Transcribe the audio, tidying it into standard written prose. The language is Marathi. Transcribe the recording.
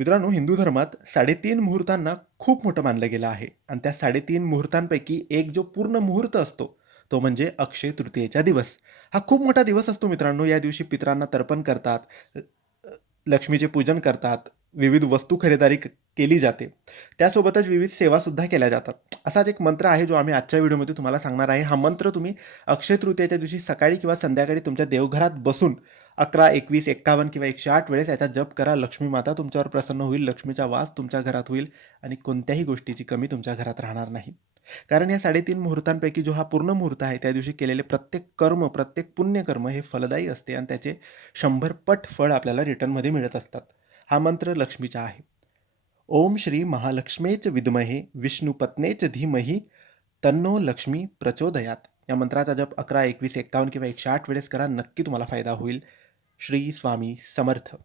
मित्रांनो, हिंदू धर्मात 3.5 मुहूर्तांना खूप मोठं मानलं गेलं आहे आणि त्या 3.5 मुहूर्तांपैकी एक जो पूर्ण मुहूर्त असतो, तो म्हणजे अक्षय तृतीयेचा दिवस. हा खूप मोठा दिवस असतो मित्रांनो. या दिवशी पितरांना तर्पण करतात, अ, अ, लक्ष्मीचे पूजन करतात, विविध वस्तू खरेदी केली जाते. त्यासोबतच विविध सेवासुद्धा केल्या जातात. असाच एक मंत्र आहे जो आम्ही आजच्या व्हिडिओमध्ये तुम्हाला सांगणार आहे. हा मंत्र तुम्ही अक्षय तृतीयेच्या दिवशी सकाळी किंवा संध्याकाळी तुमच्या देवघरात बसून 11, 21, 51 किंवा 108 वेळेस याचा जप करा. लक्ष्मी माता तुमच्यावर प्रसन्न होईल, लक्ष्मीचा वास तुमच्या घरात होईल आणि कोणत्याही गोष्टीची कमी तुमच्या घरात राहणार नाही. कारण या 3.5 मुहूर्तांपैकी जो हा पूर्ण मुहूर्त आहे, त्या दिवशी केलेले प्रत्येक कर्म, प्रत्येक पुण्यकर्म हे फलदायी असते आणि त्याचे 100 पट फळ आपल्याला रिटर्नमध्ये मिळत असतात. हा मंत्र लक्ष्मीचा आहे. ओम श्री महालक्ष्मीच विद्महे विष्णुपत्नेच धीमहि तन्नो लक्ष्मी प्रचोदयात. या मंत्राचा जप 11, 21, 51 किंवा 108 वेळेस करा. नक्की तुम्हाला फायदा होईल. श्री स्वामी समर्थ.